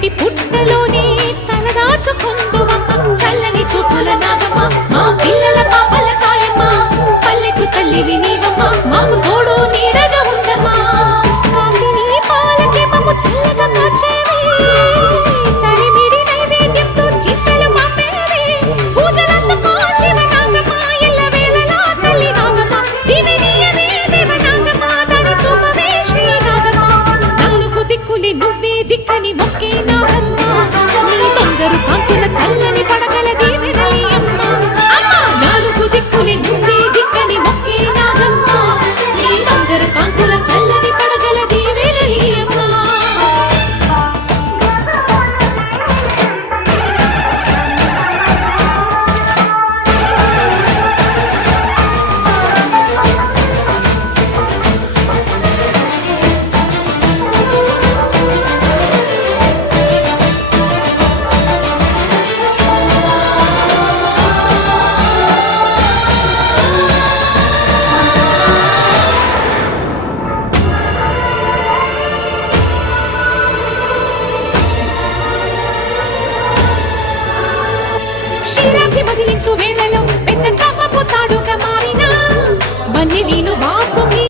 మట్టి పుట్టలోనే తలదాచుకుందువమ్మ చల్లని చూపుల నాగమ్మ మా పిల్లల పాపల కాయమ్మ పల్లెకు తల్లివి నీవమ్మ మాకు తోడు నీడగా ఉండమ్మా కాసిని పాలకి మమ్ము చల్లగా కాచేవి చలిమిడి నైవేద్యంతో చింతలు మాపేవి పూజలందుకో శివ నాగమ్మ ఎల్లవేళలా తల్లి నాగమ్మ దివినీయవే దేవ నాగమ్మ దాని చూపవే శ్రీ నాగమ్మ నాలుగు దిక్కులి నువ్వే దిక్కని మొక్కే నాగమ్మ నీ బంగారు కాంతుల చల్లని పడగల దీవెనలి అమ్మ అమ్మ నాలుగు దిక్కులి నువ్వే దిక్కని మొక్కే నాగమ్మ నీ బంగారు కాంతుల చల్లని పడగల దీవెనలి అమ్మ క్షీరాబ్ది బదిలించు వేళలో పెద్ద కవ్వపు తాడుగా మారినా వన్నెలీను వాసుకి